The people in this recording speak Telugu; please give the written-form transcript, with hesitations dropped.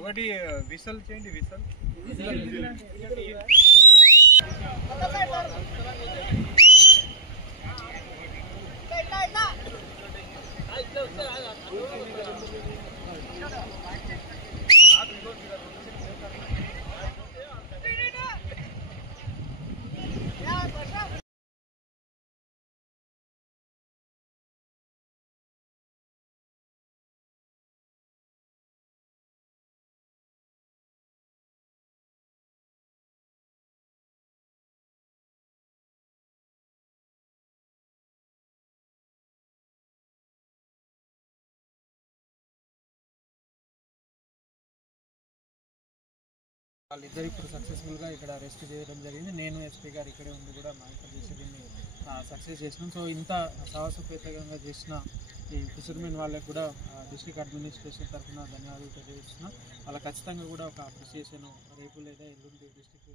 ఒకటి విసల్ చేయండి విసల్ వాళ్ళిద్దరు ఇప్పుడు సక్సెస్ఫుల్గా ఇక్కడ అరెస్ట్ చేయడం జరిగింది. నేను ఎస్పీ గారు ఇక్కడే ఉండి కూడా మానిటర్ చేసి దీన్ని సక్సెస్ చేసినాం. సో ఇంత సాహసోపేతంగా చేసిన ఈ ఫిషర్మెన్ వాళ్ళకి కూడా డిస్ట్రిక్ట్ అడ్మినిస్ట్రేషన్ తరఫున ధన్యవాదాలు తెలియజేస్తున్నాం. వాళ్ళకి ఖచ్చితంగా కూడా ఒక అప్రిసియేషన్ రేపు లేదా ఎల్లుండి డిస్ట్రిక్ట్